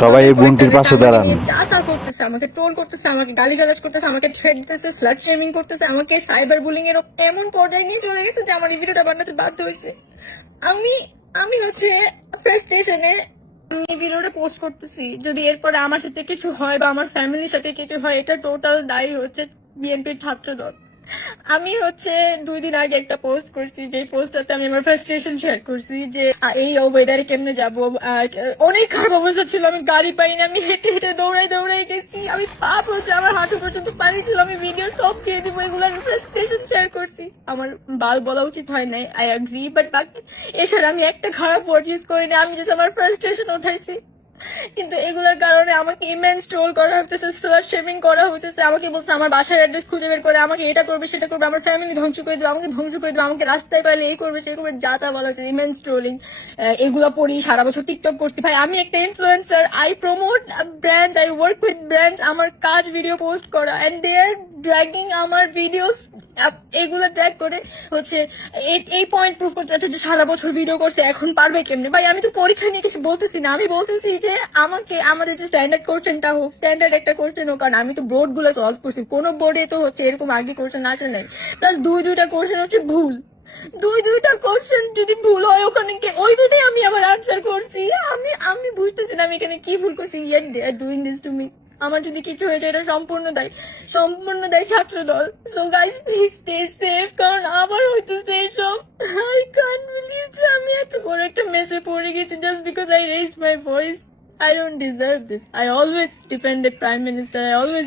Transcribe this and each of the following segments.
সবাই এই বোনটির পাশে দাঁড়ান। যা তা করতেছে, আমাকে ট্রোল করতেছে, আমাকে গালিগালাজ করতেছে, আমাকে থ্রেট দিতেছে, স্লাট শেমিং করতেছে, আমাকে সাইবার বুলিং এর এমন পর্যায়ে নিয়ে চলে গেছে যে আমার এই ভিডিওটা বানাতে বাধ্য হয়েছে। আমি আমি হচ্ছে ফ্রাস্ট্রেশনে আমি এই ভিডিওটা পোস্ট করতেছি। যদি এরপরে আমার সাথে কিছু হয় বা আমার ফ্যামিলির সাথে কিছু হয়, এটা টোটাল দায়ী হচ্ছে বিএনপির ছাত্রদল। আমি হচ্ছে 2 দিন আগে একটা পোস্ট করছি, যে পোস্টটাতে আমি আমার ফ্রাস্ট্রেশন শেয়ার করছি যে এই ওয়েদারে কেমনে যাবো। অনেক খারাপ অবস্থা ছিল, আমি গাড়ি পাইনি, আমি হেঁটে হেঁটে দৌড়াই গেছি, আমি পাপ হচ্ছে আমার হাঁটু পর্যন্ত পানি ছিল, আমি ভিডিও সব দিয়ে দিব, এগুলো আমি ফ্রাস্ট্রেশন শেয়ার করছি। আমার বলা উচিত হয় নাই, আই অ্যাগ্রি, বাট বাকি এছাড়া আমি একটা খারাপ ওয়ার্ড ইউজ করিনি, আমি জাস্ট আমার ফ্রাস্ট্রেশন উঠাইছি। কিন্তু এগুলোর কারণে আমাকে ইমেন্স ট্রোল করা হইতেছে, স্লাট শেমিং করা হইতেছে, আমাকে বলছে আমার বাসার অ্যাড্রেস খুঁজে বের করে আমাকে এটা করবে সেটা করবে, আমার ফ্যামিলি ধ্বংস করে দেবে, আমাকে ধ্বংস করে দেবে, আমাকে রাস্তায় পাইলে এই করবে সেই করবে, যা তা বলা হচ্ছে ইমেন্স ট্রোলিং। এগুলো পড়ি, সারা বছর টিকটক করছি। ভাই আমি একটা influencer, I promote brands, I work with brands, আমার কাজ ভিডিও পোস্ট করা, এন্ড দে আর ড্র্যাগিং আমার ভিডিওস, এগুলো ট্র্যাক করে হচ্ছে এই পয়েন্ট প্রুভ করতে চাচ্ছে যে সারা বছর ভিডিও করছে, এখন পারবে কেমনে। ভাই আমি তো পরীক্ষা নিয়ে কিছু বলতেছি না, আমি বলতেছি যে আমাকে আমাদের যে স্ট্যান্ডার্ড কোশ্চেনটা হোক, স্ট্যান্ডার্ড একটা কোশ্চেন হোক, কারণ আমি তো বোর্ড গুলো সলভ করছি, কোনো বোর্ডে তো হচ্ছে এরকম আগে কোশ্চেন আসে নাই, প্লাস দুইটা কোশ্চেন হচ্ছে ভুল, দুইটা কোশ্চেন যদি ভুল হয় ওখানে ওই দুটাই আমি আবার আনসার করছি। আমি আমি বুঝতেছি না আমি এখানে কি ভুল করছি। Yet they are doing this to me. আমার যদি কিছু হয়ে যায় এটা সম্পূর্ণ দায় Chhatradal. So guys please stay safe, কারণ আবার হইতেছে এসব। আই কান্ট বিলিভ যে আমি এত বড় একটা মেসে পড়ে গেছি just because I raised my voice. I don't deserve this. I always defended Prime Minister. I always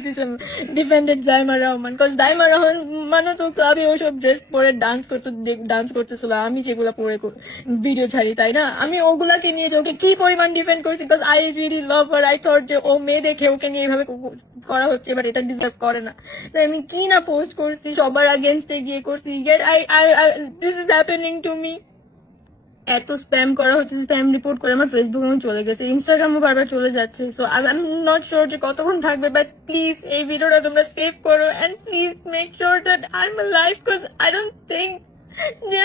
defended Zaima Rahman. Because Zaima Rahman তো ক্লাবে ওসব ড্রেস পরে ডান্স করতেছিল, আমি যেগুলা পরে ভিডিও ছাড়ি, তাই না? আমি ওগুলাকে নিয়ে যে ওকে কি পরিমাণ ডিফেন্ড করছি, because I really love her. I thought যে ও মেয়ে দেখে ওকে নিয়ে এইভাবে করা হচ্ছে, বাট এটা ডিজার্ভ করে না। তাই আমি কি না পোস্ট করছি, সবার আগেনস্টে গিয়ে করছি। This is happening to me. এত স্প্যাম করা হচ্ছে, স্প্যাম রিপোর্ট করে আমার ফেসবুক এমন চলে গেছে, ইনস্টাগ্রামও বারবার চলে যাচ্ছে। So I am not sure যে কতক্ষণ থাকবে, বাট প্লিজ এই ভিডিওটা তোমরা সেভ করো and please make sure that I am life, because I don't think যে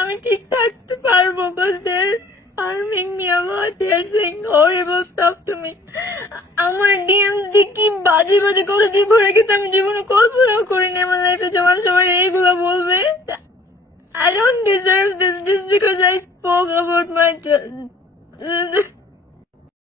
আমি ঠিক থাকতে পারবো, because they harming me a lot, they are saying horrible stuff to me. আমার ডিএমস যে কি বাজে বাজে কথা দিয়ে ভরে গেছে, আমি জীবনে কল্পনাও করিনি আমার লাইফে যে আমার সবাই এইগুলো বলবে। I don't deserve this just because I spoke about my